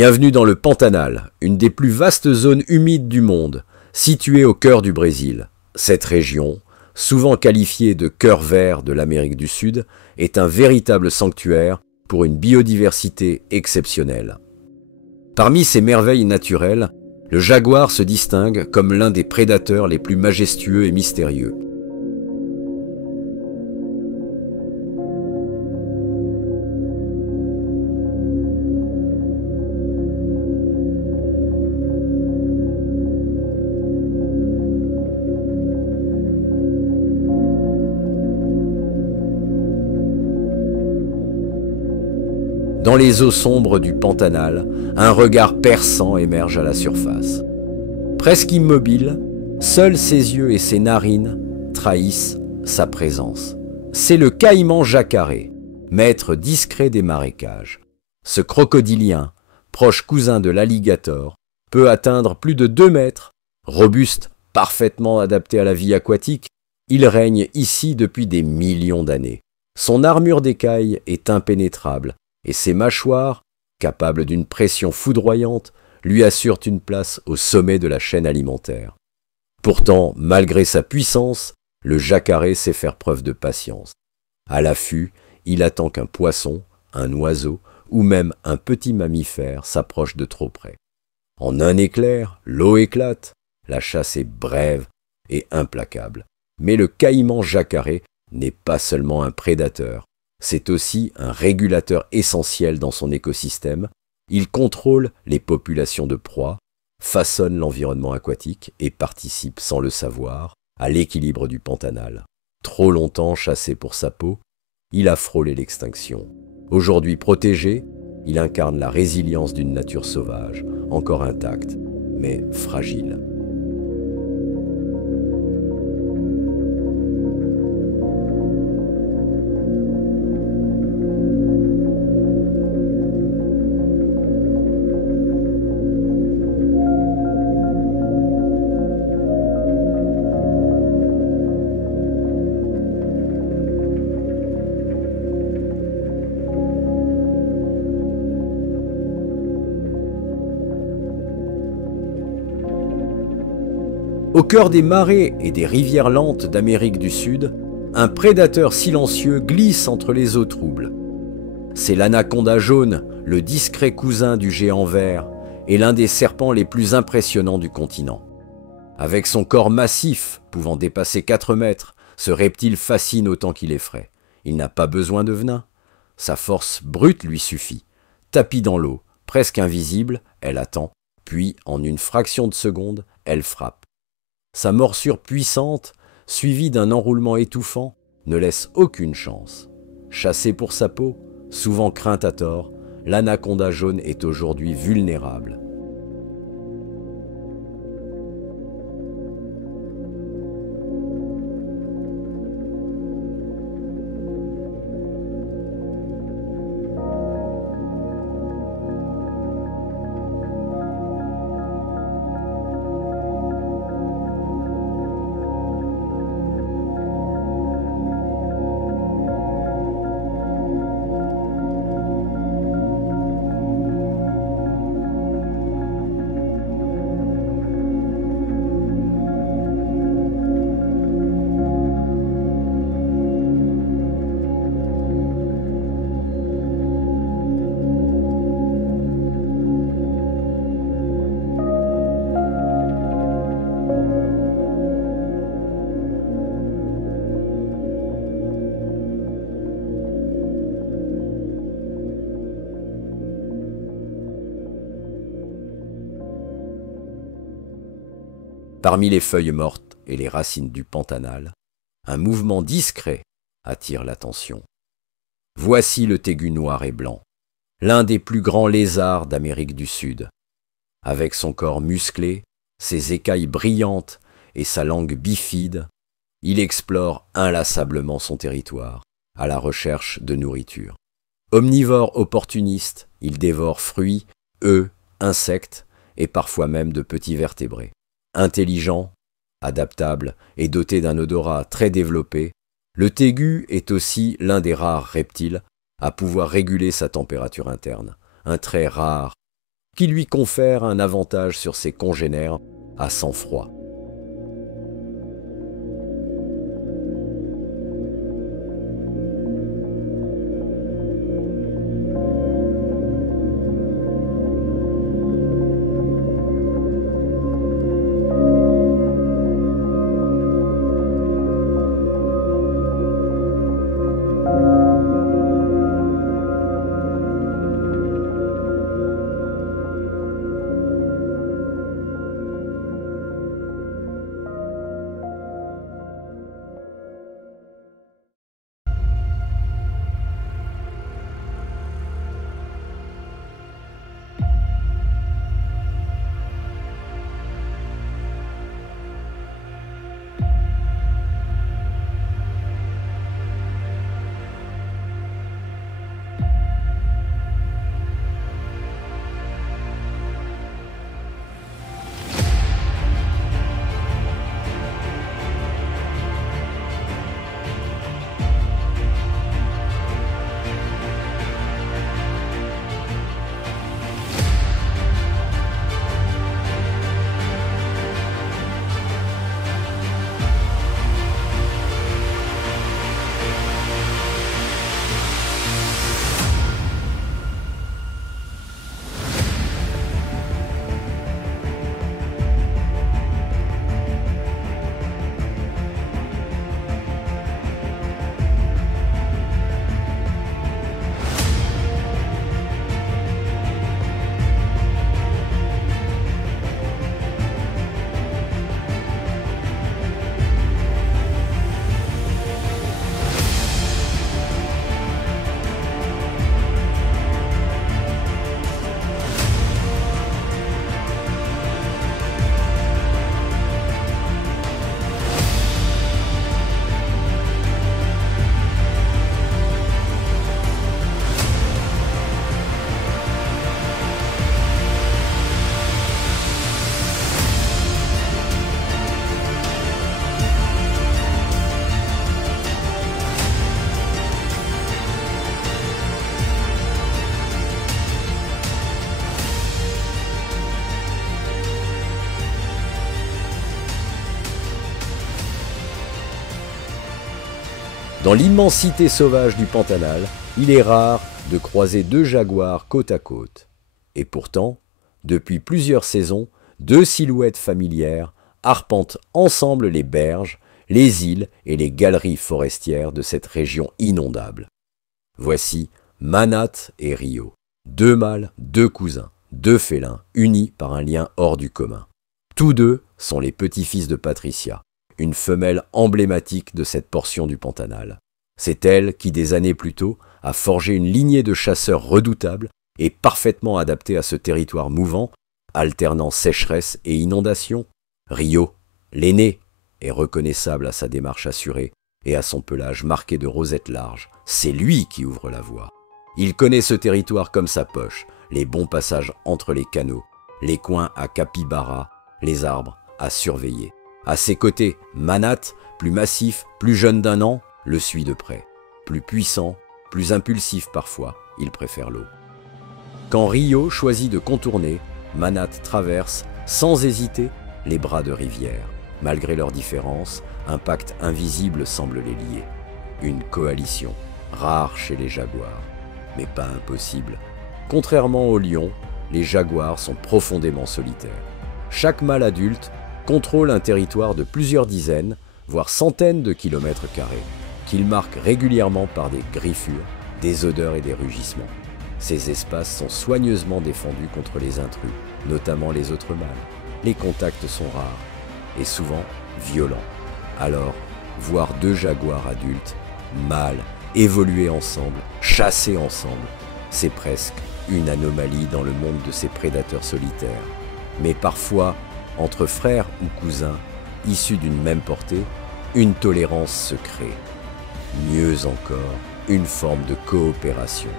Bienvenue dans le Pantanal, une des plus vastes zones humides du monde, située au cœur du Brésil. Cette région, souvent qualifiée de cœur vert de l'Amérique du Sud, est un véritable sanctuaire pour une biodiversité exceptionnelle. Parmi ces merveilles naturelles, le jaguar se distingue comme l'un des prédateurs les plus majestueux et mystérieux. Dans les eaux sombres du Pantanal, un regard perçant émerge à la surface. Presque immobile, seuls ses yeux et ses narines trahissent sa présence. C'est le caïman jacaré, maître discret des marécages. Ce crocodilien, proche cousin de l'alligator, peut atteindre plus de 2 mètres. Robuste, parfaitement adapté à la vie aquatique, il règne ici depuis des millions d'années. Son armure d'écailles est impénétrable, et ses mâchoires, capables d'une pression foudroyante, lui assurent une place au sommet de la chaîne alimentaire. Pourtant, malgré sa puissance, le jacaré sait faire preuve de patience. À l'affût, il attend qu'un poisson, un oiseau ou même un petit mammifère s'approche de trop près. En un éclair, l'eau éclate, la chasse est brève et implacable. Mais le caïman jacaré n'est pas seulement un prédateur. C'est aussi un régulateur essentiel dans son écosystème. Il contrôle les populations de proies, façonne l'environnement aquatique et participe sans le savoir à l'équilibre du Pantanal. Trop longtemps chassé pour sa peau, il a frôlé l'extinction. Aujourd'hui protégé, il incarne la résilience d'une nature sauvage, encore intacte, mais fragile. Au cœur des marais et des rivières lentes d'Amérique du Sud, un prédateur silencieux glisse entre les eaux troubles. C'est l'anaconda jaune, le discret cousin du géant vert, et l'un des serpents les plus impressionnants du continent. Avec son corps massif, pouvant dépasser 4 mètres, ce reptile fascine autant qu'il effraie. Il n'a pas besoin de venin. Sa force brute lui suffit. Tapie dans l'eau, presque invisible, elle attend, puis, en une fraction de seconde, elle frappe. Sa morsure puissante, suivie d'un enroulement étouffant, ne laisse aucune chance. Chassé pour sa peau, souvent crainte à tort, l'anaconda jaune est aujourd'hui vulnérable. Parmi les feuilles mortes et les racines du Pantanal, un mouvement discret attire l'attention. Voici le tégu noir et blanc, l'un des plus grands lézards d'Amérique du Sud. Avec son corps musclé, ses écailles brillantes et sa langue bifide, il explore inlassablement son territoire, à la recherche de nourriture. Omnivore opportuniste, il dévore fruits, œufs, insectes et parfois même de petits vertébrés. Intelligent, adaptable et doté d'un odorat très développé, le tégu est aussi l'un des rares reptiles à pouvoir réguler sa température interne, un trait rare qui lui confère un avantage sur ses congénères à sang-froid. Dans l'immensité sauvage du Pantanal, il est rare de croiser deux jaguars côte à côte. Et pourtant, depuis plusieurs saisons, deux silhouettes familières arpentent ensemble les berges, les îles et les galeries forestières de cette région inondable. Voici Manath et Rio, deux mâles, deux cousins, deux félins, unis par un lien hors du commun. Tous deux sont les petits-fils de Patricia, une femelle emblématique de cette portion du Pantanal. C'est elle qui, des années plus tôt, a forgé une lignée de chasseurs redoutables et parfaitement adaptés à ce territoire mouvant, alternant sécheresse et inondation. Rio, l'aîné, est reconnaissable à sa démarche assurée et à son pelage marqué de rosettes larges. C'est lui qui ouvre la voie. Il connaît ce territoire comme sa poche, les bons passages entre les canaux, les coins à capybara, les arbres à surveiller. À ses côtés, Manath, plus massif, plus jeune d'1 an, le suit de près. Plus puissant, plus impulsif parfois, il préfère l'eau. Quand Rio choisit de contourner, Manath traverse, sans hésiter, les bras de rivière. Malgré leurs différences, un pacte invisible semble les lier. Une coalition, rare chez les jaguars, mais pas impossible. Contrairement aux lions, les jaguars sont profondément solitaires. Chaque mâle adulte contrôle un territoire de plusieurs dizaines, voire centaines de kilomètres carrés, qu'il marque régulièrement par des griffures, des odeurs et des rugissements. Ces espaces sont soigneusement défendus contre les intrus, notamment les autres mâles. Les contacts sont rares et souvent violents. Alors, voir deux jaguars adultes, mâles, évoluer ensemble, chasser ensemble, c'est presque une anomalie dans le monde de ces prédateurs solitaires. Mais parfois, entre frères ou cousins, issus d'une même portée, une tolérance se crée. Mieux encore, une forme de coopération.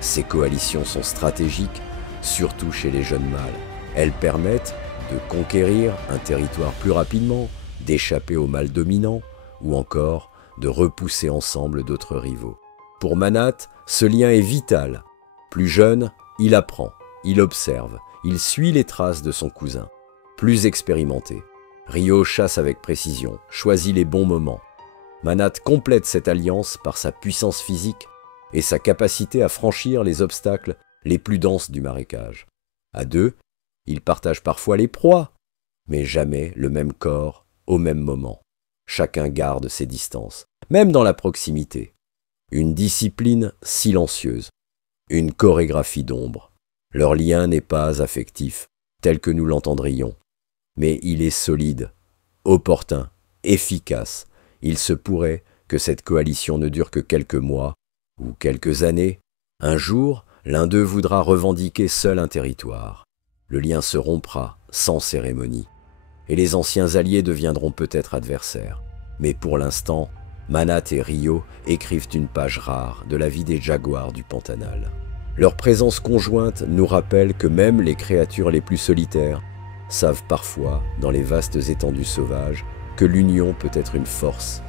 Ces coalitions sont stratégiques, surtout chez les jeunes mâles. Elles permettent de conquérir un territoire plus rapidement, d'échapper au mâle dominant, ou encore de repousser ensemble d'autres rivaux. Pour Manath, ce lien est vital. Plus jeune, il apprend, il observe, il suit les traces de son cousin. Plus expérimenté, Rio chasse avec précision, choisit les bons moments. Manat complète cette alliance par sa puissance physique et sa capacité à franchir les obstacles les plus denses du marécage. À deux, ils partagent parfois les proies, mais jamais le même corps au même moment. Chacun garde ses distances, même dans la proximité. Une discipline silencieuse, une chorégraphie d'ombre. Leur lien n'est pas affectif, tel que nous l'entendrions, mais il est solide, opportun, efficace. Il se pourrait que cette coalition ne dure que quelques mois ou quelques années. Un jour, l'un d'eux voudra revendiquer seul un territoire. Le lien se rompra sans cérémonie, et les anciens alliés deviendront peut-être adversaires. Mais pour l'instant, Manat et Rio écrivent une page rare de la vie des jaguars du Pantanal. Leur présence conjointe nous rappelle que même les créatures les plus solitaires savent parfois, dans les vastes étendues sauvages, que l'union peut être une force.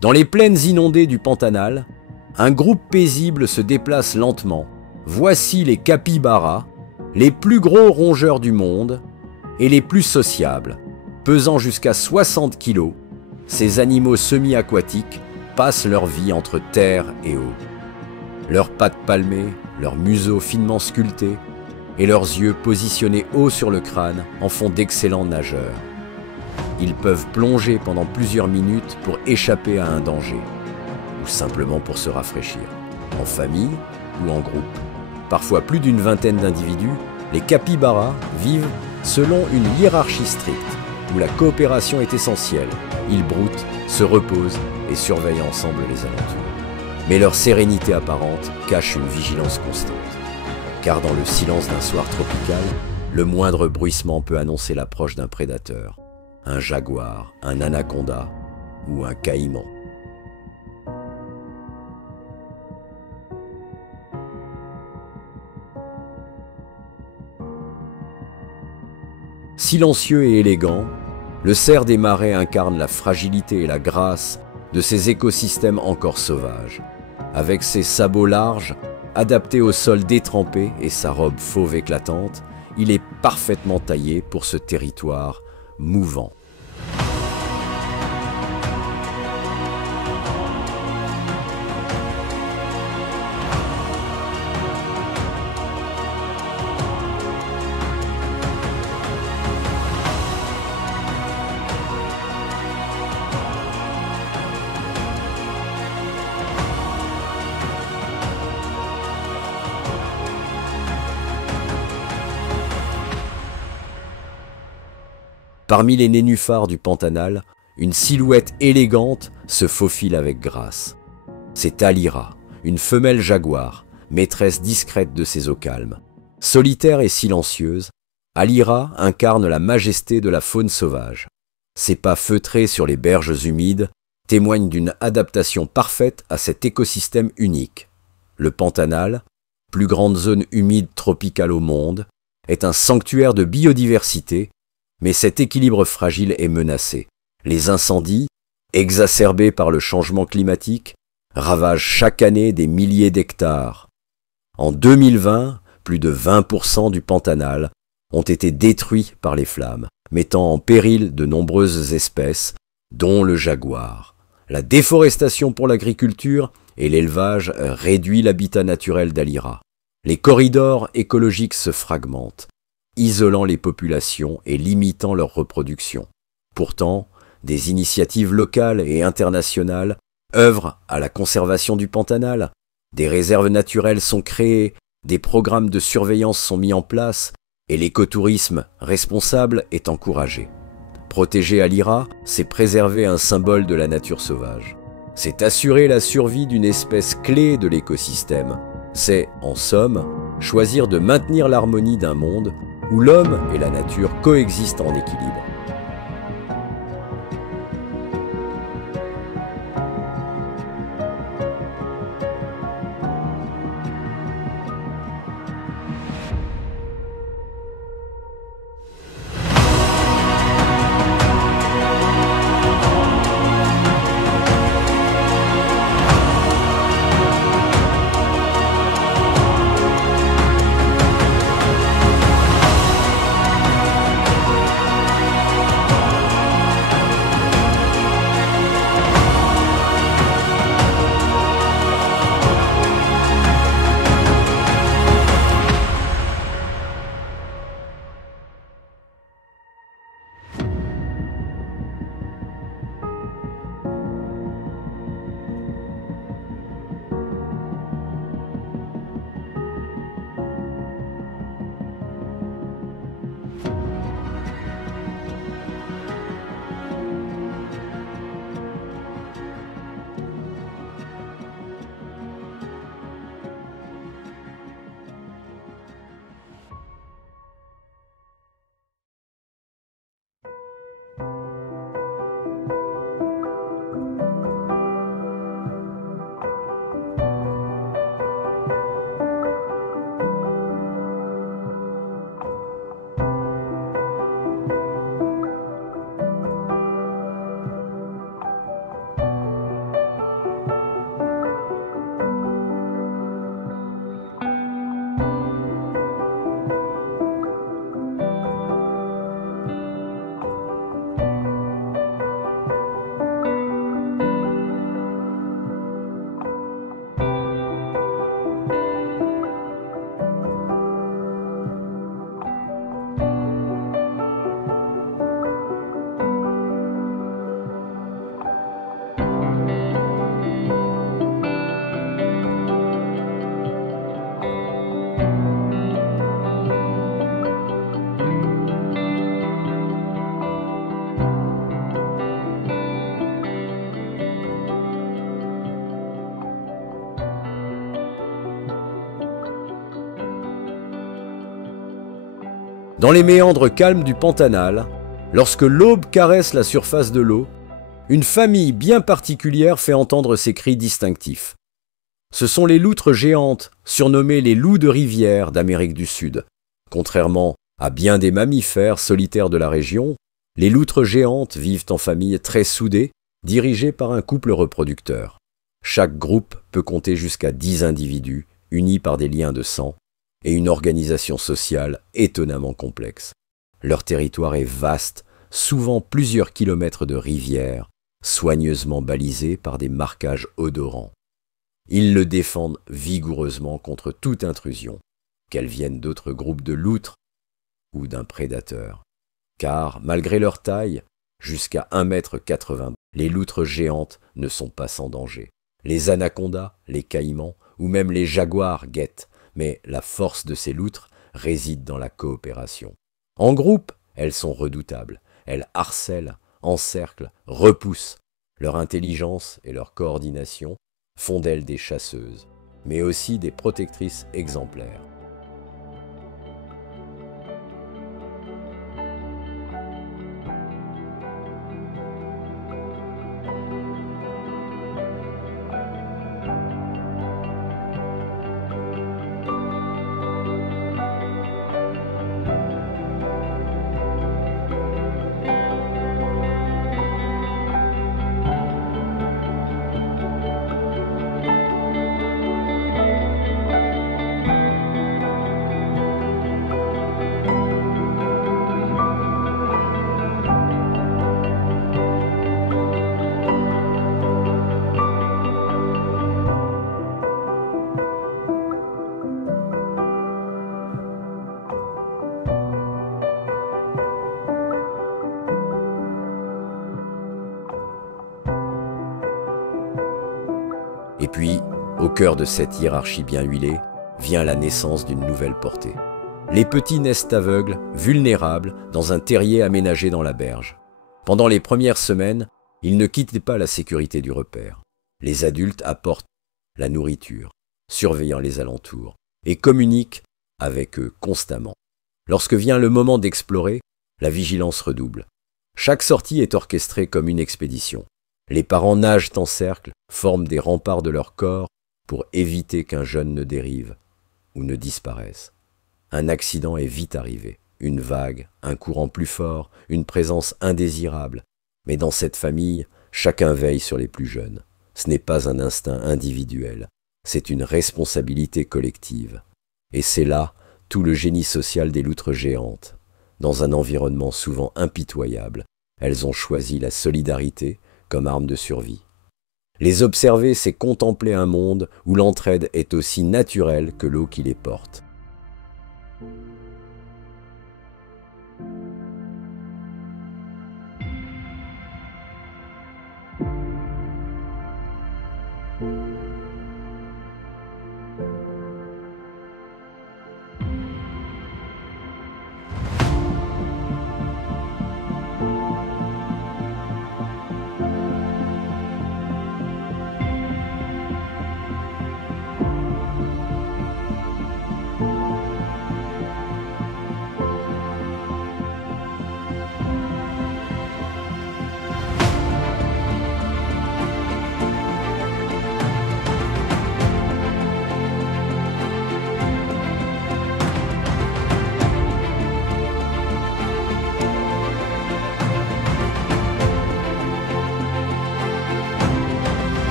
Dans les plaines inondées du Pantanal, un groupe paisible se déplace lentement. Voici les capybaras, les plus gros rongeurs du monde et les plus sociables. Pesant jusqu'à 60 kilos, ces animaux semi-aquatiques passent leur vie entre terre et eau. Leurs pattes palmées, leurs museaux finement sculptés et leurs yeux positionnés haut sur le crâne en font d'excellents nageurs. Ils peuvent plonger pendant plusieurs minutes pour échapper à un danger, ou simplement pour se rafraîchir, en famille ou en groupe. Parfois plus d'une vingtaine d'individus, les capybaras vivent selon une hiérarchie stricte, où la coopération est essentielle. Ils broutent, se reposent et surveillent ensemble les alentours. Mais leur sérénité apparente cache une vigilance constante, car dans le silence d'un soir tropical, le moindre bruissement peut annoncer l'approche d'un prédateur. Un jaguar, un anaconda ou un caïman. Silencieux et élégant, le cerf des marais incarne la fragilité et la grâce de ces écosystèmes encore sauvages. Avec ses sabots larges, adaptés au sol détrempé et sa robe fauve éclatante, il est parfaitement taillé pour ce territoire mouvant. Parmi les nénuphars du Pantanal, une silhouette élégante se faufile avec grâce. C'est Alira, une femelle jaguar, maîtresse discrète de ces eaux calmes. Solitaire et silencieuse, Alira incarne la majesté de la faune sauvage. Ses pas feutrés sur les berges humides témoignent d'une adaptation parfaite à cet écosystème unique. Le Pantanal, plus grande zone humide tropicale au monde, est un sanctuaire de biodiversité. Mais cet équilibre fragile est menacé. Les incendies, exacerbés par le changement climatique, ravagent chaque année des milliers d'hectares. En 2020, plus de 20% du Pantanal ont été détruits par les flammes, mettant en péril de nombreuses espèces, dont le jaguar. La déforestation pour l'agriculture et l'élevage réduit l'habitat naturel d'Alira. Les corridors écologiques se fragmentent, isolant les populations et limitant leur reproduction. Pourtant, des initiatives locales et internationales œuvrent à la conservation du Pantanal. Des réserves naturelles sont créées, des programmes de surveillance sont mis en place et l'écotourisme responsable est encouragé. Protéger Alira, c'est préserver un symbole de la nature sauvage. C'est assurer la survie d'une espèce clé de l'écosystème. C'est, en somme, choisir de maintenir l'harmonie d'un monde où l'homme et la nature coexistent en équilibre. Dans les méandres calmes du Pantanal, lorsque l'aube caresse la surface de l'eau, une famille bien particulière fait entendre ses cris distinctifs. Ce sont les loutres géantes, surnommées les loups de rivière d'Amérique du Sud. Contrairement à bien des mammifères solitaires de la région, les loutres géantes vivent en familles très soudées, dirigées par un couple reproducteur. Chaque groupe peut compter jusqu'à 10 individus, unis par des liens de sang, et une organisation sociale étonnamment complexe. Leur territoire est vaste, souvent plusieurs kilomètres de rivières, soigneusement balisés par des marquages odorants. Ils le défendent vigoureusement contre toute intrusion, qu'elle vienne d'autres groupes de loutres ou d'un prédateur. Car, malgré leur taille, jusqu'à 1,80 m, les loutres géantes ne sont pas sans danger. Les anacondas, les caïmans ou même les jaguars guettent, mais la force de ces loutres réside dans la coopération. En groupe, elles sont redoutables. Elles harcèlent, encerclent, repoussent. Leur intelligence et leur coordination font d'elles des chasseuses, mais aussi des protectrices exemplaires. Et puis, au cœur de cette hiérarchie bien huilée, vient la naissance d'une nouvelle portée. Les petits naissent aveugles, vulnérables, dans un terrier aménagé dans la berge. Pendant les premières semaines, ils ne quittent pas la sécurité du repère. Les adultes apportent la nourriture, surveillant les alentours, et communiquent avec eux constamment. Lorsque vient le moment d'explorer, la vigilance redouble. Chaque sortie est orchestrée comme une expédition. Les parents nagent en cercle, forment des remparts de leur corps pour éviter qu'un jeune ne dérive ou ne disparaisse. Un accident est vite arrivé, une vague, un courant plus fort, une présence indésirable. Mais dans cette famille, chacun veille sur les plus jeunes. Ce n'est pas un instinct individuel, c'est une responsabilité collective. Et c'est là tout le génie social des loutres géantes. Dans un environnement souvent impitoyable, elles ont choisi la solidarité comme arme de survie. Les observer, c'est contempler un monde où l'entraide est aussi naturelle que l'eau qui les porte.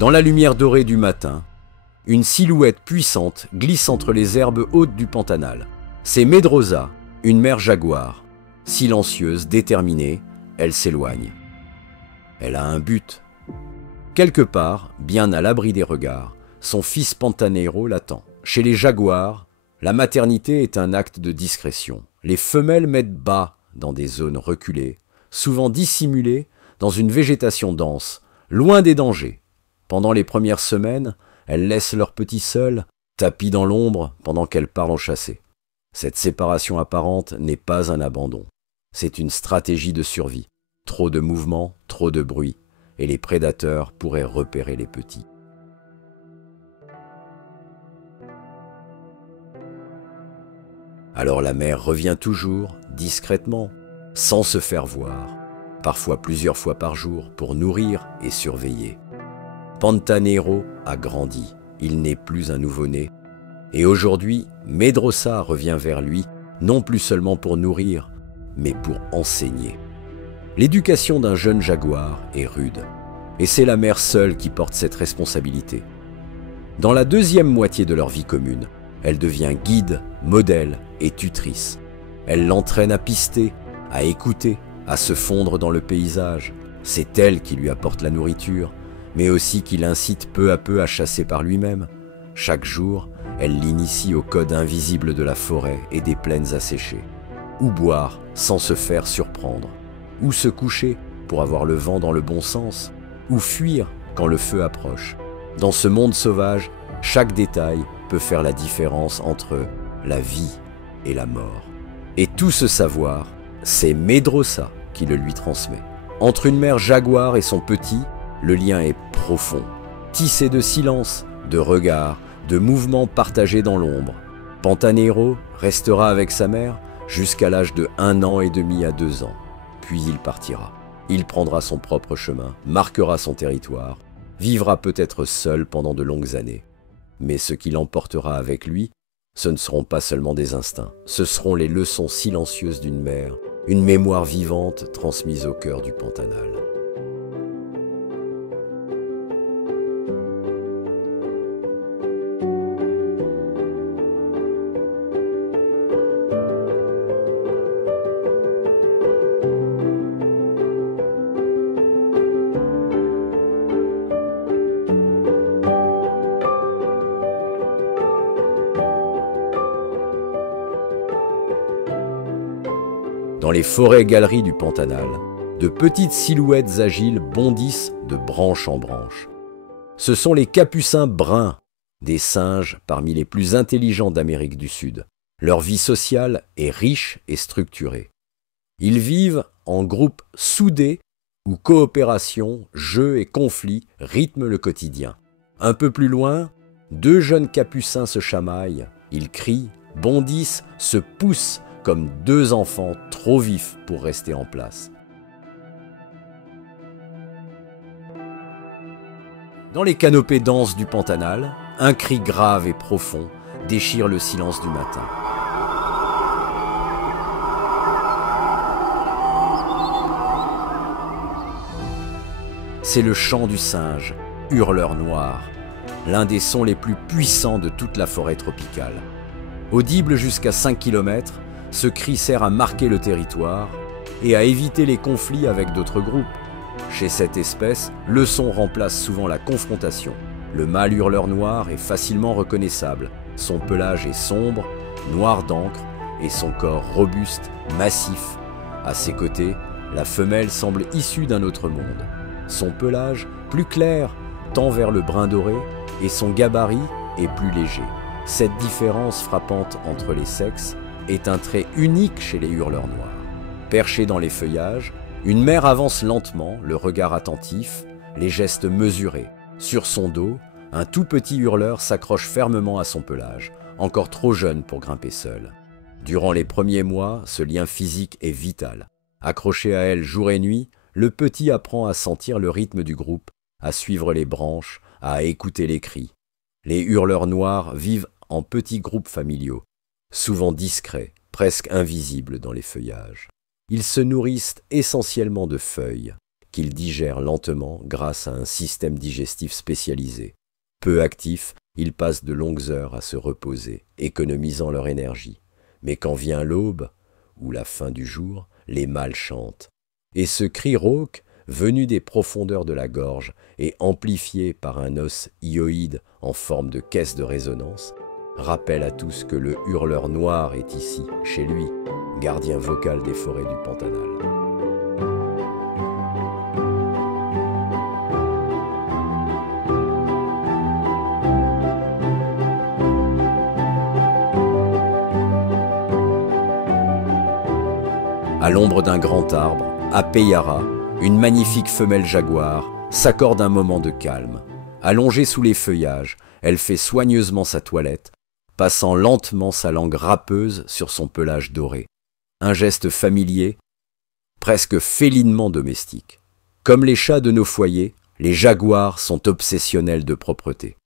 Dans la lumière dorée du matin, une silhouette puissante glisse entre les herbes hautes du Pantanal. C'est Medrosa, une mère jaguar. Silencieuse, déterminée, elle s'éloigne. Elle a un but. Quelque part, bien à l'abri des regards, son fils Pantanero l'attend. Chez les jaguars, la maternité est un acte de discrétion. Les femelles mettent bas dans des zones reculées, souvent dissimulées dans une végétation dense, loin des dangers. Pendant les premières semaines, elles laissent leurs petits seuls, tapis dans l'ombre pendant qu'elles partent en chasser. Cette séparation apparente n'est pas un abandon. C'est une stratégie de survie. Trop de mouvement, trop de bruit, et les prédateurs pourraient repérer les petits. Alors la mère revient toujours, discrètement, sans se faire voir, parfois plusieurs fois par jour, pour nourrir et surveiller. Pantanero a grandi, il n'est plus un nouveau-né, et aujourd'hui, Medrosa revient vers lui, non plus seulement pour nourrir, mais pour enseigner. L'éducation d'un jeune jaguar est rude, et c'est la mère seule qui porte cette responsabilité. Dans la deuxième moitié de leur vie commune, elle devient guide, modèle et tutrice. Elle l'entraîne à pister, à écouter, à se fondre dans le paysage. C'est elle qui lui apporte la nourriture, mais aussi qui l'incite peu à peu à chasser par lui-même. Chaque jour, elle l'initie au code invisible de la forêt et des plaines asséchées. Où boire sans se faire surprendre, où se coucher pour avoir le vent dans le bon sens, où fuir quand le feu approche. Dans ce monde sauvage, chaque détail peut faire la différence entre la vie et la mort. Et tout ce savoir, c'est Medrosa qui le lui transmet. Entre une mère jaguar et son petit, le lien est profond, tissé de silence, de regards, de mouvements partagés dans l'ombre. Pantanero restera avec sa mère jusqu'à l'âge de 1 an et demi à 2 ans. Puis il partira. Il prendra son propre chemin, marquera son territoire, vivra peut-être seul pendant de longues années. Mais ce qu'il emportera avec lui, ce ne seront pas seulement des instincts, ce seront les leçons silencieuses d'une mère, une mémoire vivante transmise au cœur du Pantanal. Dans les forêts-galeries du Pantanal, de petites silhouettes agiles bondissent de branche en branche. Ce sont les capucins bruns, des singes parmi les plus intelligents d'Amérique du Sud. Leur vie sociale est riche et structurée. Ils vivent en groupes soudés où coopération, jeux et conflits rythment le quotidien. Un peu plus loin, deux jeunes capucins se chamaillent. Ils crient, bondissent, se poussent comme deux enfants trop vifs pour rester en place. Dans les canopées denses du Pantanal, un cri grave et profond déchire le silence du matin. C'est le chant du singe, hurleur noir, l'un des sons les plus puissants de toute la forêt tropicale. Audible jusqu'à 5 km, ce cri sert à marquer le territoire et à éviter les conflits avec d'autres groupes. Chez cette espèce, le son remplace souvent la confrontation. Le mâle hurleur noir est facilement reconnaissable. Son pelage est sombre, noir d'encre et son corps robuste, massif. À ses côtés, la femelle semble issue d'un autre monde. Son pelage, plus clair, tend vers le brun doré et son gabarit est plus léger. Cette différence frappante entre les sexes est un trait unique chez les hurleurs noirs. Perchée dans les feuillages, une mère avance lentement, le regard attentif, les gestes mesurés. Sur son dos, un tout petit hurleur s'accroche fermement à son pelage, encore trop jeune pour grimper seul. Durant les premiers mois, ce lien physique est vital. Accroché à elle jour et nuit, le petit apprend à sentir le rythme du groupe, à suivre les branches, à écouter les cris. Les hurleurs noirs vivent en petits groupes familiaux, souvent discrets, presque invisibles dans les feuillages. Ils se nourrissent essentiellement de feuilles, qu'ils digèrent lentement grâce à un système digestif spécialisé. Peu actifs, ils passent de longues heures à se reposer, économisant leur énergie. Mais quand vient l'aube, ou la fin du jour, les mâles chantent. Et ce cri rauque, venu des profondeurs de la gorge et amplifié par un os hyoïde en forme de caisse de résonance, rappelle à tous que le hurleur noir est ici, chez lui, gardien vocal des forêts du Pantanal. À l'ombre d'un grand arbre, à Payara, une magnifique femelle jaguar s'accorde un moment de calme. Allongée sous les feuillages, elle fait soigneusement sa toilette, passant lentement sa langue râpeuse sur son pelage doré. Un geste familier, presque félinement domestique. Comme les chats de nos foyers, les jaguars sont obsessionnels de propreté.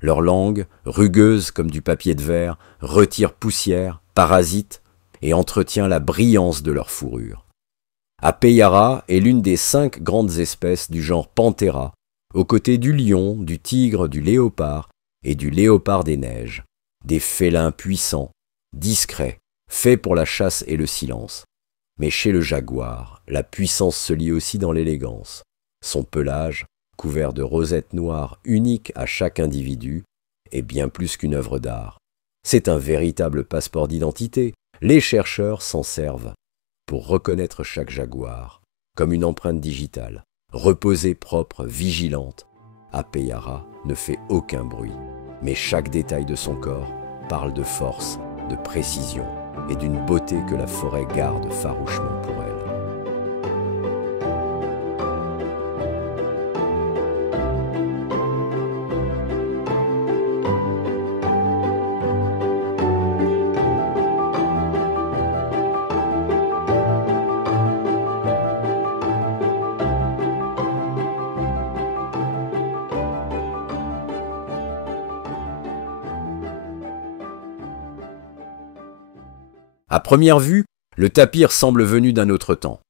Leur langue, rugueuse comme du papier de verre, retire poussière, parasite et entretient la brillance de leur fourrure. Apeyara est l'une des 5 grandes espèces du genre Panthera, aux côtés du lion, du tigre, du léopard et du léopard des neiges. Des félins puissants, discrets, faits pour la chasse et le silence. Mais chez le jaguar, la puissance se lie aussi dans l'élégance. Son pelage, couvert de rosettes noires uniques à chaque individu, est bien plus qu'une œuvre d'art. C'est un véritable passeport d'identité. Les chercheurs s'en servent pour reconnaître chaque jaguar, comme une empreinte digitale. Reposée, propre, vigilante, Apeyara ne fait aucun bruit, mais chaque détail de son corps parle de force, de précision et d'une beauté que la forêt garde farouchement pour elle. À première vue, le tapir semble venu d'un autre temps.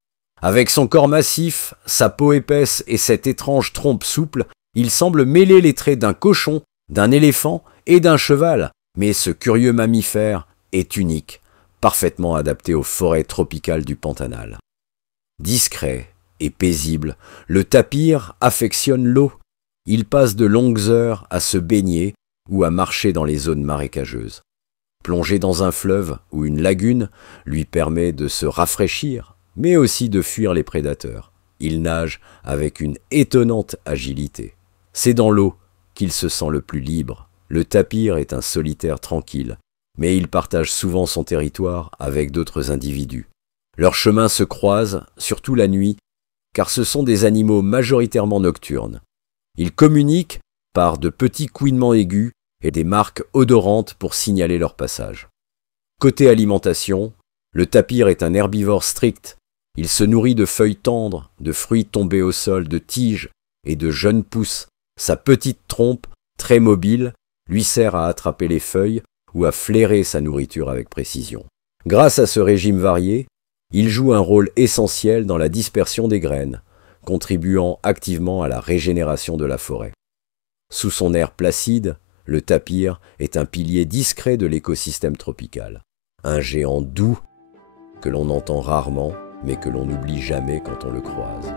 Avec son corps massif, sa peau épaisse et cette étrange trompe souple, il semble mêler les traits d'un cochon, d'un éléphant et d'un cheval, mais ce curieux mammifère est unique, parfaitement adapté aux forêts tropicales du Pantanal. Discret et paisible, le tapir affectionne l'eau. Il passe de longues heures à se baigner ou à marcher dans les zones marécageuses. Plonger dans un fleuve ou une lagune lui permet de se rafraîchir, mais aussi de fuir les prédateurs. Il nage avec une étonnante agilité. C'est dans l'eau qu'il se sent le plus libre. Le tapir est un solitaire tranquille, mais il partage souvent son territoire avec d'autres individus. Leurs chemins se croisent, surtout la nuit, car ce sont des animaux majoritairement nocturnes. Ils communiquent par de petits couinements aigus et des marques odorantes pour signaler leur passage. Côté alimentation, le tapir est un herbivore strict. Il se nourrit de feuilles tendres, de fruits tombés au sol, de tiges et de jeunes pousses. Sa petite trompe, très mobile, lui sert à attraper les feuilles ou à flairer sa nourriture avec précision. Grâce à ce régime varié, il joue un rôle essentiel dans la dispersion des graines, contribuant activement à la régénération de la forêt. Sous son air placide, le tapir est un pilier discret de l'écosystème tropical. Un géant doux que l'on entend rarement, mais que l'on n'oublie jamais quand on le croise.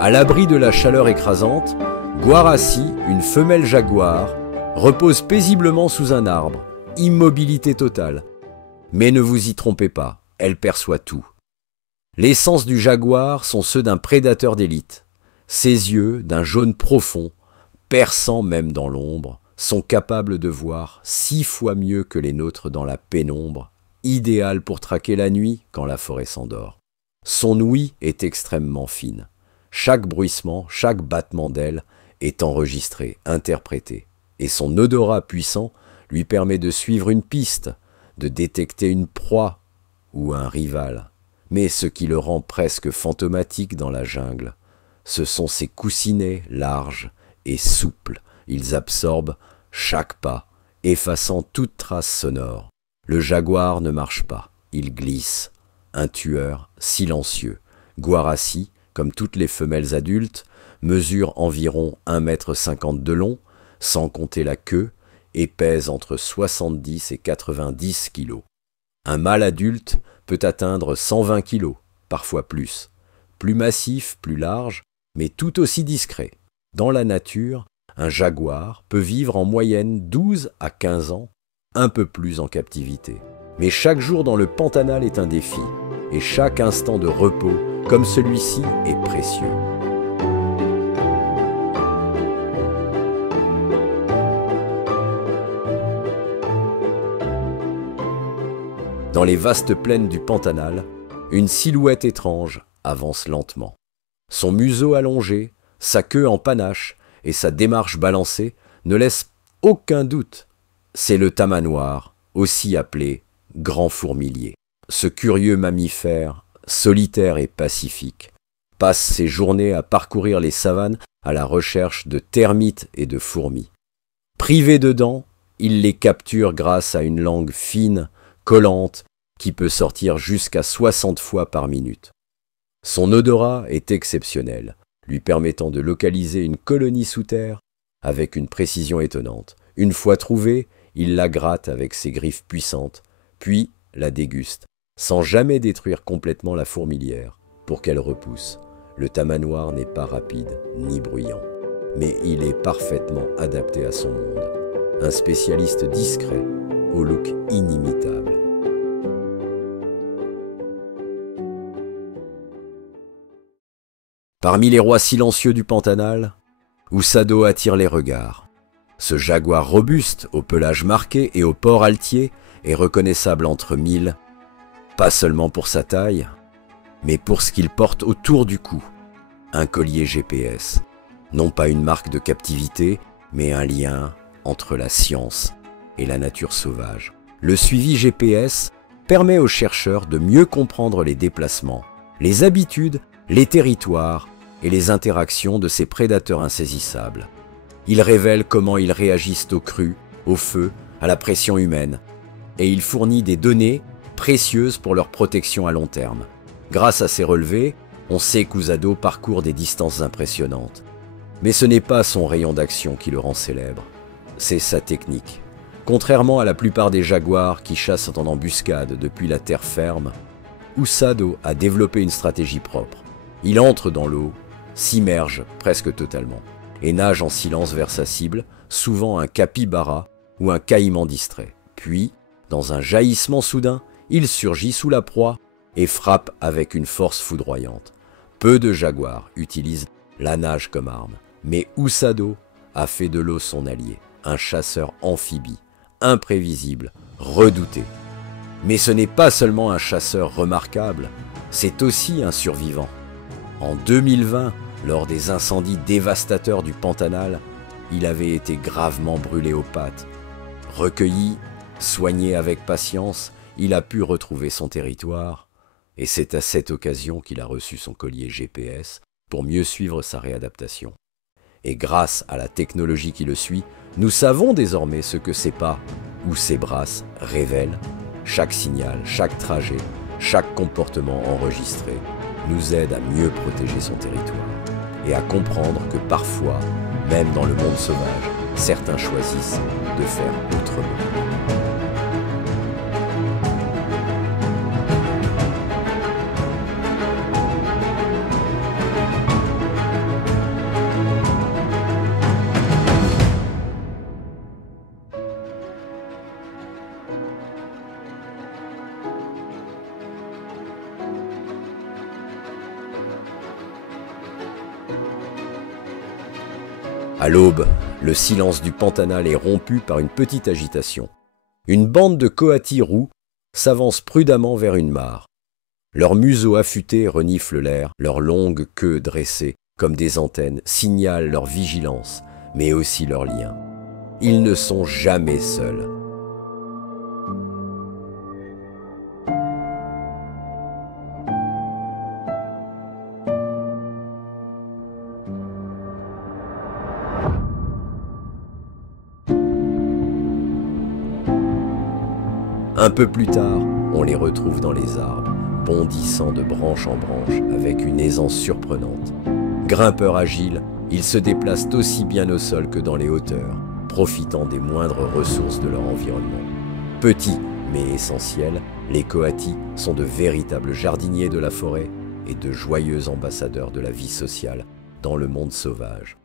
À l'abri de la chaleur écrasante, Guaraci, une femelle jaguar, repose paisiblement sous un arbre, immobilité totale. Mais ne vous y trompez pas, elle perçoit tout. Les sens du jaguar sont ceux d'un prédateur d'élite. Ses yeux, d'un jaune profond, perçant même dans l'ombre, sont capables de voir 6 fois mieux que les nôtres dans la pénombre, idéal pour traquer la nuit quand la forêt s'endort. Son ouïe est extrêmement fine. Chaque bruissement, chaque battement d'aile est enregistré, interprété, et son odorat puissant lui permet de suivre une piste, de détecter une proie ou un rival. Mais ce qui le rend presque fantomatique dans la jungle, ce sont ses coussinets larges et souples. Ils absorbent chaque pas, effaçant toute trace sonore. Le jaguar ne marche pas, il glisse. Un tueur silencieux. Guaraci, comme toutes les femelles adultes, mesure environ 1,50 m de long, sans compter la queue, et pèse entre 70 et 90 kg. Un mâle adulte peut atteindre 120 kg, parfois plus. Plus massif, plus large, mais tout aussi discret. Dans la nature, un jaguar peut vivre en moyenne 12 à 15 ans, un peu plus en captivité. Mais chaque jour dans le Pantanal est un défi, et chaque instant de repos, comme celui-ci, est précieux. Dans les vastes plaines du Pantanal, une silhouette étrange avance lentement. Son museau allongé, sa queue en panache et sa démarche balancée ne laissent aucun doute. C'est le tamanoir, aussi appelé grand fourmilier. Ce curieux mammifère, solitaire et pacifique, passe ses journées à parcourir les savanes à la recherche de termites et de fourmis. Privé de dents, il les capture grâce à une langue fine, collante, qui peut sortir jusqu'à 60 fois par minute. Son odorat est exceptionnel, lui permettant de localiser une colonie sous terre avec une précision étonnante. Une fois trouvée, il la gratte avec ses griffes puissantes, puis la déguste, sans jamais détruire complètement la fourmilière, pour qu'elle repousse. Le tamanoir n'est pas rapide ni bruyant, mais il est parfaitement adapté à son monde. Un spécialiste discret, au look inimitable. Parmi les rois silencieux du Pantanal, Usado attire les regards. Ce jaguar robuste, au pelage marqué et au port altier, est reconnaissable entre mille, pas seulement pour sa taille, mais pour ce qu'il porte autour du cou. Un collier GPS, non pas une marque de captivité, mais un lien entre la science et la nature sauvage. Le suivi GPS permet aux chercheurs de mieux comprendre les déplacements, les habitudes, les territoires et les interactions de ces prédateurs insaisissables. Il révèle comment ils réagissent au cru, au feu, à la pression humaine, et il fournit des données précieuses pour leur protection à long terme. Grâce à ces relevés, on sait qu'Ousado parcourt des distances impressionnantes. Mais ce n'est pas son rayon d'action qui le rend célèbre, c'est sa technique. Contrairement à la plupart des jaguars qui chassent en embuscade depuis la terre ferme, Ousado a développé une stratégie propre. Il entre dans l'eau, s'immerge presque totalement, et nage en silence vers sa cible, souvent un capybara ou un caïman distrait. Puis, dans un jaillissement soudain, il surgit sous la proie et frappe avec une force foudroyante. Peu de jaguars utilisent la nage comme arme, mais Ousado a fait de l'eau son allié, un chasseur amphibie, imprévisible, redouté. Mais ce n'est pas seulement un chasseur remarquable, c'est aussi un survivant. En 2020, lors des incendies dévastateurs du Pantanal, il avait été gravement brûlé aux pattes. Recueilli, soigné avec patience, il a pu retrouver son territoire, et c'est à cette occasion qu'il a reçu son collier GPS pour mieux suivre sa réadaptation. Et grâce à la technologie qui le suit, nous savons désormais ce que ces pas ou ces brasses révèlent. Chaque signal, chaque trajet, chaque comportement enregistré nous aide à mieux protéger son territoire et à comprendre que parfois, même dans le monde sauvage, certains choisissent de faire autrement. À l'aube, le silence du Pantanal est rompu par une petite agitation. Une bande de coatis roux s'avance prudemment vers une mare. Leurs museaux affûtés reniflent l'air, leurs longues queues dressées comme des antennes signalent leur vigilance, mais aussi leur lien. Ils ne sont jamais seuls. Un peu plus tard, on les retrouve dans les arbres, bondissant de branche en branche avec une aisance surprenante. Grimpeurs agiles, ils se déplacent aussi bien au sol que dans les hauteurs, profitant des moindres ressources de leur environnement. Petits mais essentiels, les coatis sont de véritables jardiniers de la forêt et de joyeux ambassadeurs de la vie sociale dans le monde sauvage.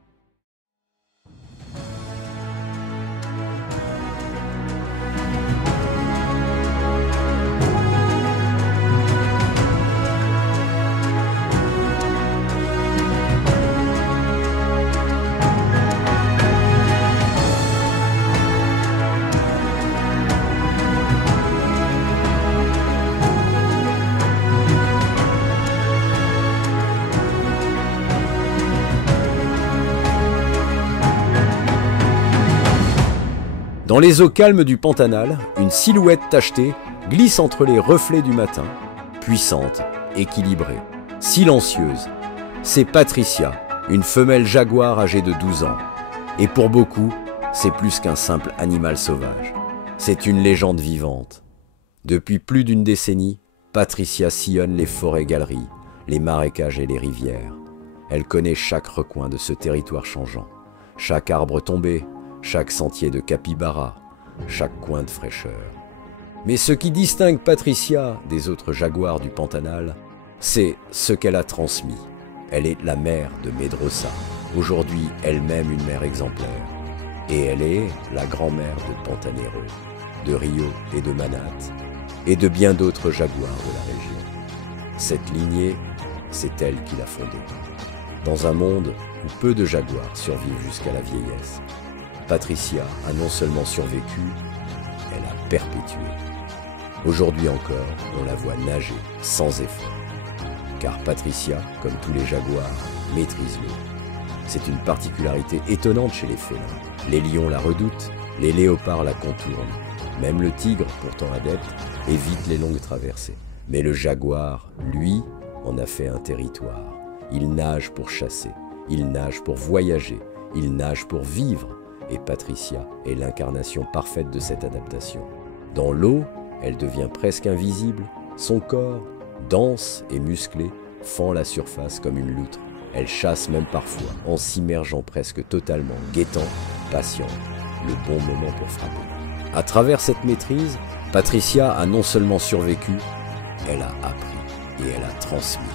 Dans les eaux calmes du Pantanal, une silhouette tachetée glisse entre les reflets du matin, puissante, équilibrée, silencieuse. C'est Patricia, une femelle jaguar âgée de 12 ans. Et pour beaucoup, c'est plus qu'un simple animal sauvage. C'est une légende vivante. Depuis plus d'une décennie, Patricia sillonne les forêts-galeries, les marécages et les rivières. Elle connaît chaque recoin de ce territoire changeant, chaque arbre tombé, chaque sentier de capybara, chaque coin de fraîcheur. Mais ce qui distingue Patricia des autres jaguars du Pantanal, c'est ce qu'elle a transmis. Elle est la mère de Medrosa, aujourd'hui elle-même une mère exemplaire. Et elle est la grand-mère de Pantanero, de Rio et de Manat, et de bien d'autres jaguars de la région. Cette lignée, c'est elle qui l'a fondée. Dans un monde où peu de jaguars survivent jusqu'à la vieillesse, Patricia a non seulement survécu, elle a perpétué. Aujourd'hui encore, on la voit nager sans effort. Car Patricia, comme tous les jaguars, maîtrise l'eau. C'est une particularité étonnante chez les félins. Les lions la redoutent, les léopards la contournent. Même le tigre, pourtant adepte, évite les longues traversées. Mais le jaguar, lui, en a fait un territoire. Il nage pour chasser, il nage pour voyager, il nage pour vivre. Et Patricia est l'incarnation parfaite de cette adaptation. Dans l'eau, elle devient presque invisible. Son corps, dense et musclé, fend la surface comme une loutre. Elle chasse même parfois, en s'immergeant presque totalement, guettant, patiente, le bon moment pour frapper. À travers cette maîtrise, Patricia a non seulement survécu, elle a appris et elle a transmis.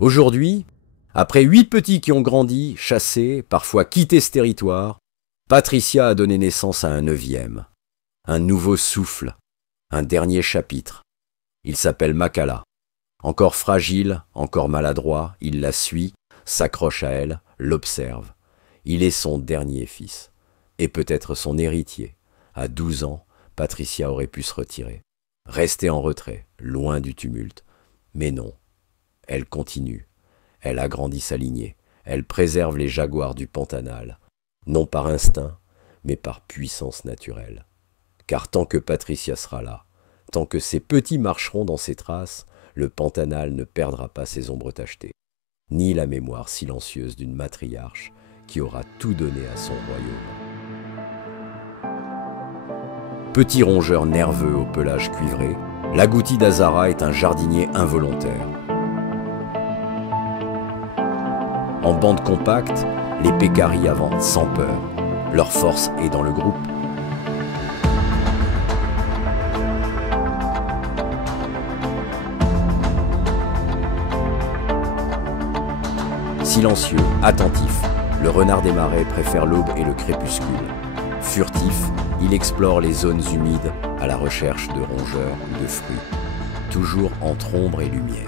Aujourd'hui, après 8 petits qui ont grandi, chassé, parfois quitté ce territoire, Patricia a donné naissance à un 9e, un nouveau souffle, un dernier chapitre. Il s'appelle Makala. Encore fragile, encore maladroit, il la suit, s'accroche à elle, l'observe. Il est son dernier fils, et peut-être son héritier. À 12 ans, Patricia aurait pu se retirer, rester en retrait, loin du tumulte. Mais non. Elle continue, elle agrandit sa lignée, elle préserve les jaguars du Pantanal, non par instinct, mais par puissance naturelle. Car tant que Patricia sera là, tant que ses petits marcheront dans ses traces, le Pantanal ne perdra pas ses ombres tachetées, ni la mémoire silencieuse d'une matriarche qui aura tout donné à son royaume. Petit rongeur nerveux au pelage cuivré, l'agouti d'Azara est un jardinier involontaire. En bande compacte, les pécaris avancent sans peur. Leur force est dans le groupe. Silencieux, attentif, le renard des marais préfère l'aube et le crépuscule. Furtif, il explore les zones humides à la recherche de rongeurs ou de fruits, toujours entre ombre et lumière.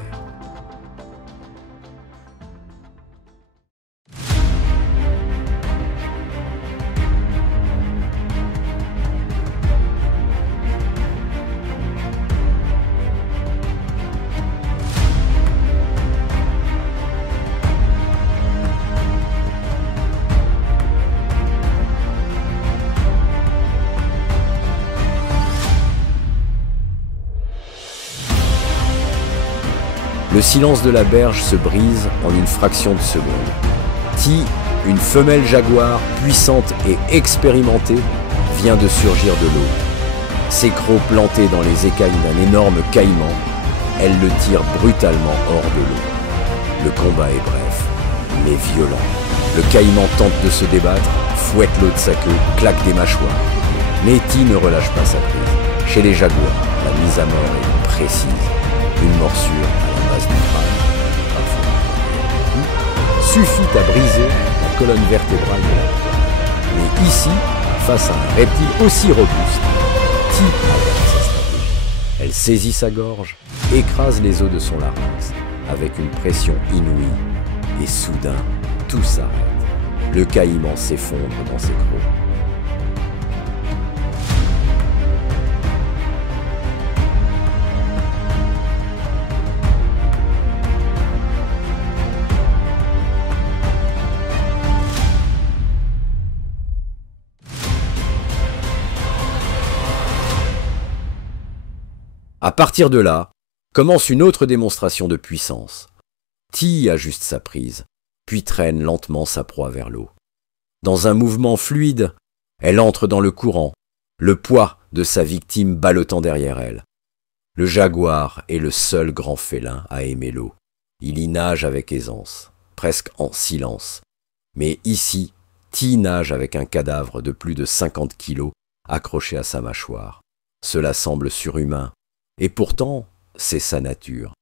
Le silence de la berge se brise en une fraction de seconde. Ti, une femelle jaguar puissante et expérimentée, vient de surgir de l'eau. Ses crocs plantés dans les écailles d'un énorme caïman, elle le tire brutalement hors de l'eau. Le combat est bref, mais violent. Le caïman tente de se débattre, fouette l'eau de sa queue, claque des mâchoires. Mais Ti ne relâche pas sa prise. Chez les jaguars, la mise à mort est précise. Une morsure à la base du crâne, parfois, suffit à briser la colonne vertébrale de la proie. Mais ici, face à un reptile aussi robuste, Ti adapte sa stratégie. Elle saisit sa gorge, écrase les os de son larynx, avec une pression inouïe, et soudain, tout s'arrête. Le caïman s'effondre dans ses crocs. À partir de là, commence une autre démonstration de puissance. Ti ajuste sa prise, puis traîne lentement sa proie vers l'eau. Dans un mouvement fluide, elle entre dans le courant, le poids de sa victime ballottant derrière elle. Le jaguar est le seul grand félin à aimer l'eau. Il y nage avec aisance, presque en silence. Mais ici, Ti nage avec un cadavre de plus de 50 kilos accroché à sa mâchoire. Cela semble surhumain, et pourtant, c'est sa nature.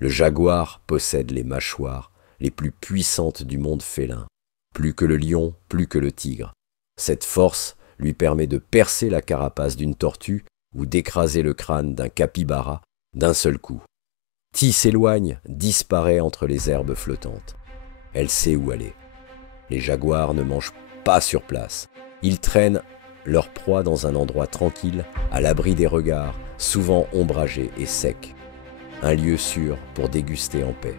Le jaguar possède les mâchoires les plus puissantes du monde félin, plus que le lion, plus que le tigre. Cette force lui permet de percer la carapace d'une tortue ou d'écraser le crâne d'un capybara d'un seul coup. Ti s'éloigne, disparaît entre les herbes flottantes. Elle sait où aller. Les jaguars ne mangent pas sur place. Ils traînent leur proie dans un endroit tranquille, à l'abri des regards, souvent ombragé et sec. Un lieu sûr pour déguster en paix.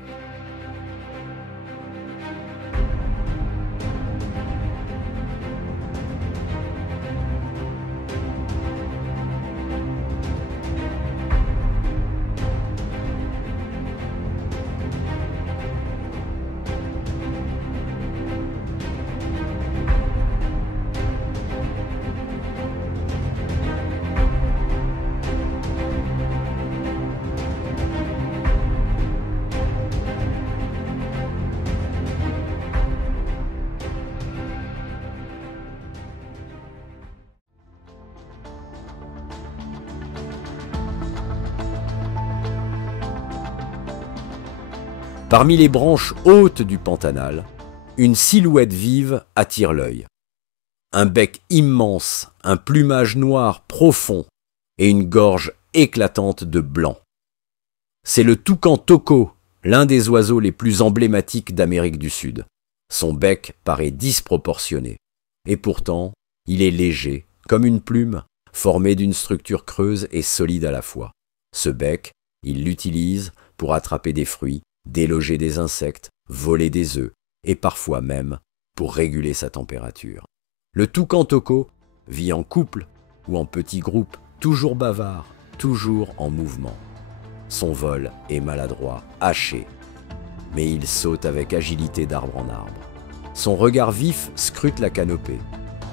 Parmi les branches hautes du Pantanal, une silhouette vive attire l'œil. Un bec immense, un plumage noir profond et une gorge éclatante de blanc. C'est le toucan toko, l'un des oiseaux les plus emblématiques d'Amérique du Sud. Son bec paraît disproportionné, et pourtant, il est léger, comme une plume, formé d'une structure creuse et solide à la fois. Ce bec, il l'utilise pour attraper des fruits, déloger des insectes, voler des œufs, et parfois même pour réguler sa température. Le toucan toko vit en couple ou en petits groupes, toujours bavard, toujours en mouvement. Son vol est maladroit, haché, mais il saute avec agilité d'arbre en arbre. Son regard vif scrute la canopée,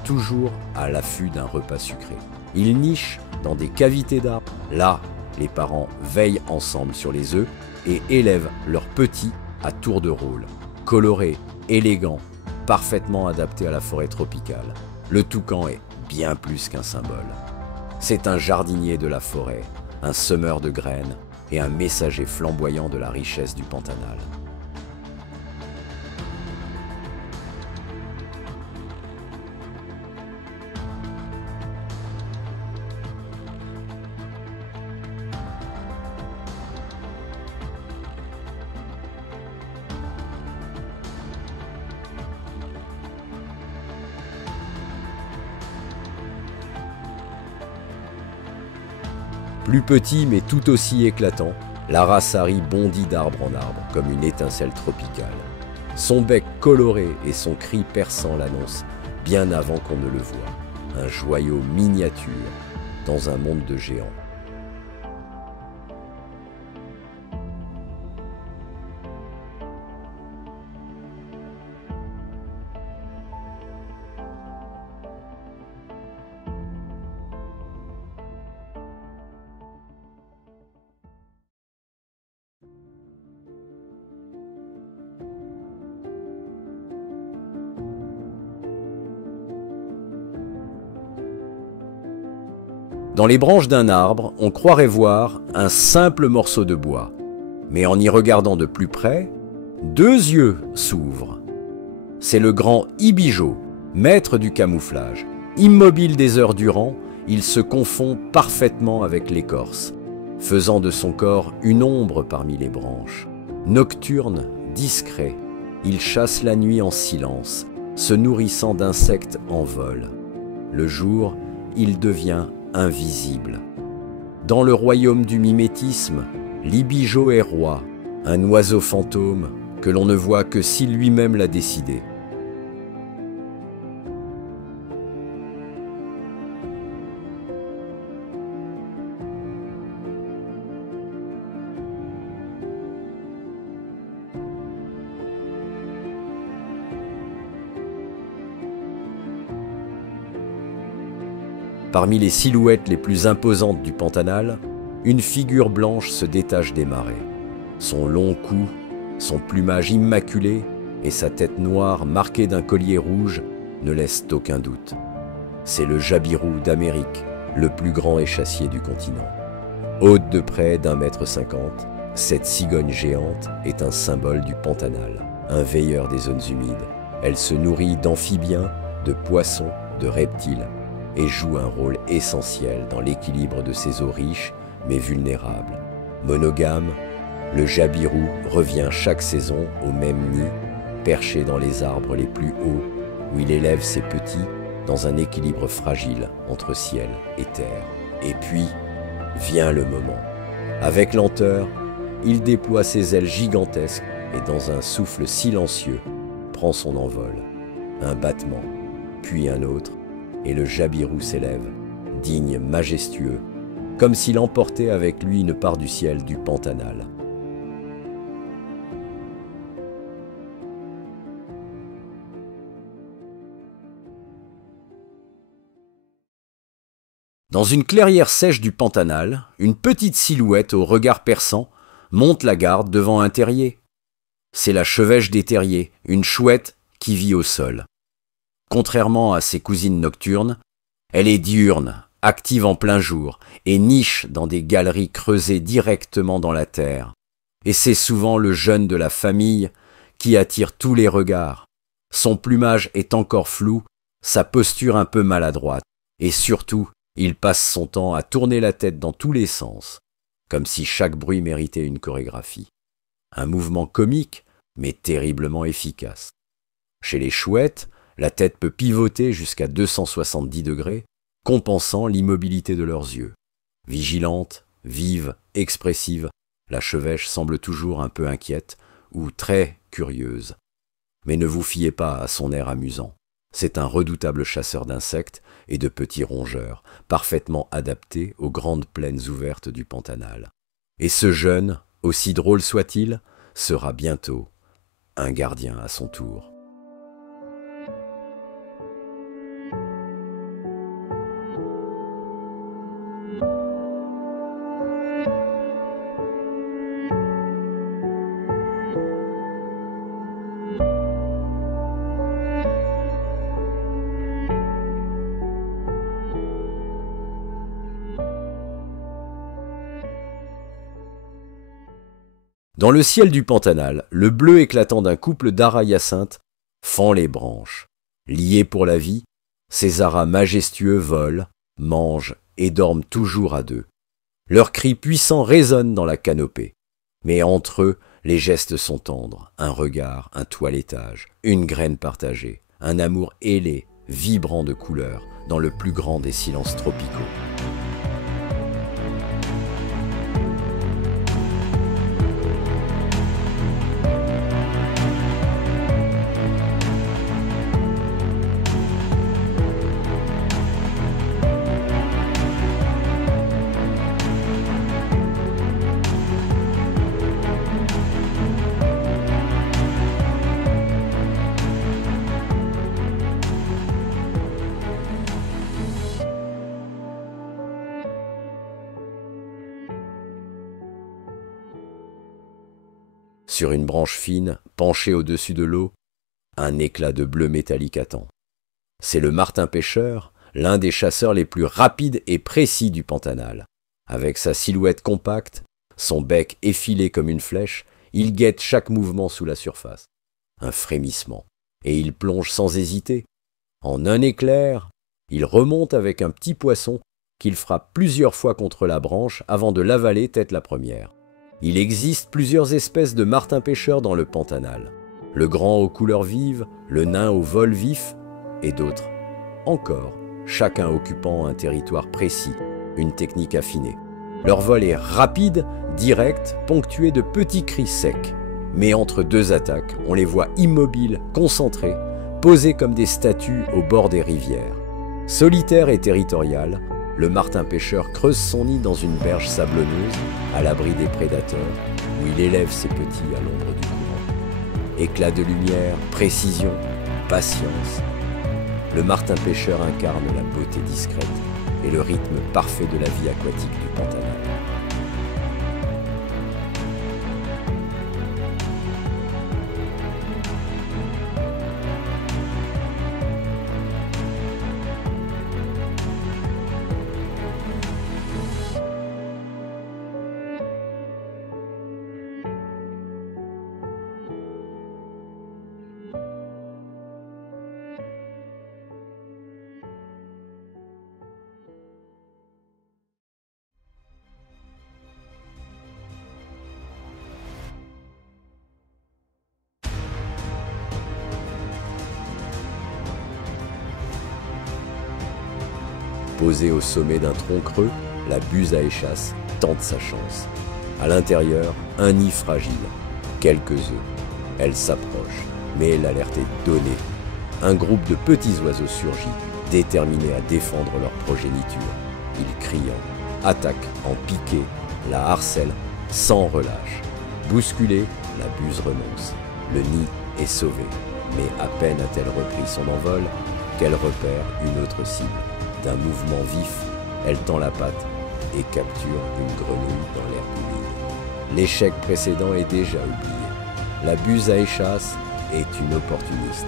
toujours à l'affût d'un repas sucré. Il niche dans des cavités d'arbres. Là, les parents veillent ensemble sur les œufs et élèvent leurs petits à tour de rôle. Colorés, élégants, parfaitement adaptés à la forêt tropicale, le toucan est bien plus qu'un symbole. C'est un jardinier de la forêt, un semeur de graines et un messager flamboyant de la richesse du Pantanal. Plus petit mais tout aussi éclatant, l'Aracari bondit d'arbre en arbre comme une étincelle tropicale. Son bec coloré et son cri perçant l'annoncent bien avant qu'on ne le voie. Un joyau miniature dans un monde de géants. Dans les branches d'un arbre, on croirait voir un simple morceau de bois. Mais en y regardant de plus près, deux yeux s'ouvrent. C'est le grand Ibijo, maître du camouflage. Immobile des heures durant, il se confond parfaitement avec l'écorce, faisant de son corps une ombre parmi les branches. Nocturne, discret, il chasse la nuit en silence, se nourrissant d'insectes en vol. Le jour, il devient invisible. Dans le royaume du mimétisme, l'Ibijo est roi, un oiseau fantôme que l'on ne voit que si lui-même l'a décidé. Parmi les silhouettes les plus imposantes du Pantanal, une figure blanche se détache des marais. Son long cou, son plumage immaculé et sa tête noire marquée d'un collier rouge ne laissent aucun doute. C'est le Jabirou d'Amérique, le plus grand échassier du continent. Haute de près d'1,50 m, cette cigogne géante est un symbole du Pantanal, un veilleur des zones humides. Elle se nourrit d'amphibiens, de poissons, de reptiles et joue un rôle essentiel dans l'équilibre de ces eaux riches mais vulnérables. Monogame, le jabirou revient chaque saison au même nid, perché dans les arbres les plus hauts, où il élève ses petits dans un équilibre fragile entre ciel et terre. Et puis, vient le moment. Avec lenteur, il déploie ses ailes gigantesques et dans un souffle silencieux, prend son envol. Un battement, puis un autre, et le jabirou s'élève, digne, majestueux, comme s'il emportait avec lui une part du ciel du Pantanal. Dans une clairière sèche du Pantanal, une petite silhouette au regard perçant monte la garde devant un terrier. C'est la chevêche des terriers, une chouette qui vit au sol. Contrairement à ses cousines nocturnes, elle est diurne, active en plein jour et niche dans des galeries creusées directement dans la terre. Et c'est souvent le jeune de la famille qui attire tous les regards. Son plumage est encore flou, sa posture un peu maladroite et surtout, il passe son temps à tourner la tête dans tous les sens, comme si chaque bruit méritait une chorégraphie. Un mouvement comique, mais terriblement efficace. Chez les chouettes, la tête peut pivoter jusqu'à 270 degrés, compensant l'immobilité de leurs yeux. Vigilante, vive, expressive, la chevêche semble toujours un peu inquiète ou très curieuse. Mais ne vous fiez pas à son air amusant. C'est un redoutable chasseur d'insectes et de petits rongeurs, parfaitement adapté aux grandes plaines ouvertes du Pantanal. Et ce jeune, aussi drôle soit-il, sera bientôt un gardien à son tour. Dans le ciel du Pantanal, le bleu éclatant d'un couple d'aras hyacinthes fend les branches. Liés pour la vie, ces aras majestueux volent, mangent et dorment toujours à deux. Leurs cris puissants résonnent dans la canopée. Mais entre eux, les gestes sont tendres, un regard, un toilettage, une graine partagée, un amour ailé, vibrant de couleurs, dans le plus grand des silences tropicaux. Sur une branche fine, penchée au-dessus de l'eau, un éclat de bleu métallique attend. C'est le martin-pêcheur, l'un des chasseurs les plus rapides et précis du Pantanal. Avec sa silhouette compacte, son bec effilé comme une flèche, il guette chaque mouvement sous la surface. Un frémissement, et il plonge sans hésiter. En un éclair, il remonte avec un petit poisson qu'il frappe plusieurs fois contre la branche avant de l'avaler tête la première. Il existe plusieurs espèces de martin-pêcheurs dans le Pantanal. Le grand aux couleurs vives, le nain au vol vif, et d'autres. Encore, chacun occupant un territoire précis, une technique affinée. Leur vol est rapide, direct, ponctué de petits cris secs. Mais entre deux attaques, on les voit immobiles, concentrés, posés comme des statues au bord des rivières. Solitaire et territorial, le martin-pêcheur creuse son nid dans une berge sablonneuse, à l'abri des prédateurs, où il élève ses petits à l'ombre du courant. Éclat de lumière, précision, patience. Le martin-pêcheur incarne la beauté discrète et le rythme parfait de la vie aquatique du Pantanal. Posée au sommet d'un tronc creux, la buse à échasse tente sa chance. À l'intérieur, un nid fragile, quelques œufs. Elle s'approche, mais l'alerte est donnée. Un groupe de petits oiseaux surgit, déterminés à défendre leur progéniture. Ils crient, attaquent en piqué, la harcèlent sans relâche. Bousculée, la buse renonce. Le nid est sauvé, mais à peine a-t-elle repris son envol qu'elle repère une autre cible. D'un mouvement vif, elle tend la patte et capture une grenouille dans l'herbe humide. L'échec précédent est déjà oublié. La buse à échasse est une opportuniste.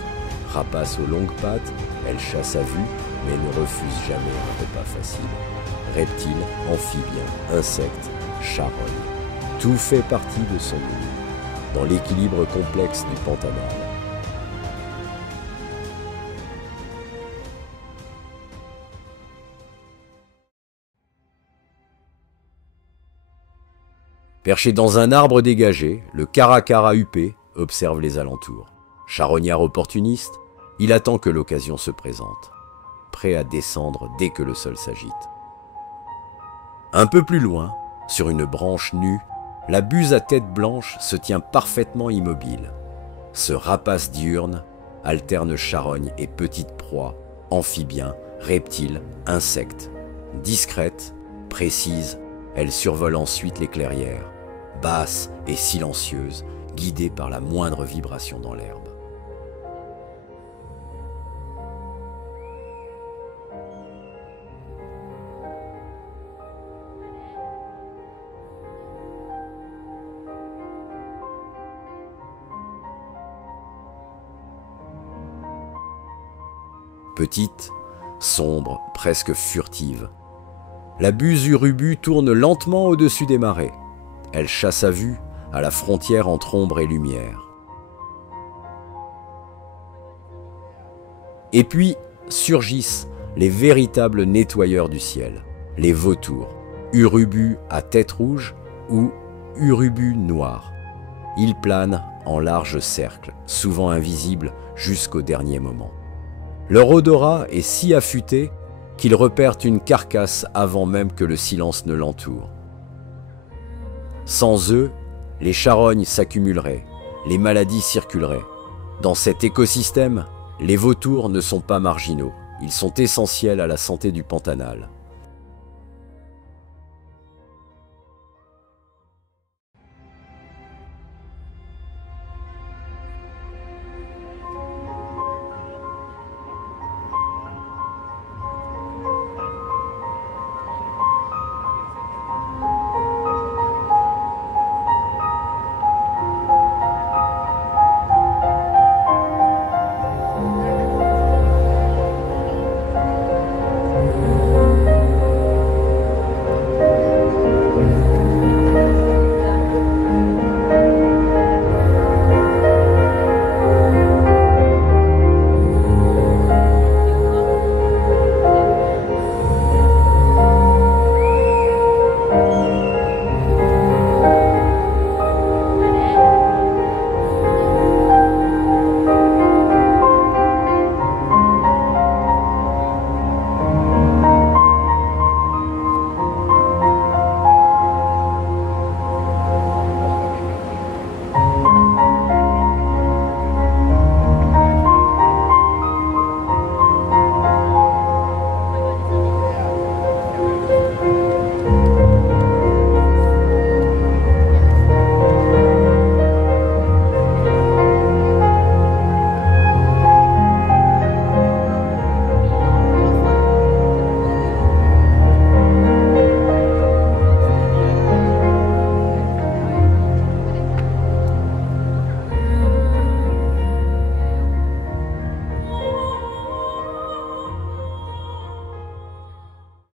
Rapace aux longues pattes, elle chasse à vue, mais ne refuse jamais un repas facile. Reptile, amphibien, insecte, charogne. Tout fait partie de son milieu, dans l'équilibre complexe du Pantanal. Perché dans un arbre dégagé, le caracara huppé observe les alentours. Charognard opportuniste, il attend que l'occasion se présente, prêt à descendre dès que le sol s'agite. Un peu plus loin, sur une branche nue, la buse à tête blanche se tient parfaitement immobile. Ce rapace diurne alterne charogne et petite proie, amphibien, reptile, insecte. Discrète, précise, elle survole ensuite les clairières, basse et silencieuse, guidée par la moindre vibration dans l'herbe. Petite, sombre, presque furtive, la buse urubu tourne lentement au-dessus des marais. Elle chasse à vue, à la frontière entre ombre et lumière. Et puis surgissent les véritables nettoyeurs du ciel, les vautours, urubus à tête rouge ou urubus noirs. Ils planent en large cercle, souvent invisibles jusqu'au dernier moment. Leur odorat est si affûté qu'ils repèrent une carcasse avant même que le silence ne l'entoure. Sans eux, les charognes s'accumuleraient, les maladies circuleraient. Dans cet écosystème, les vautours ne sont pas marginaux, ils sont essentiels à la santé du Pantanal.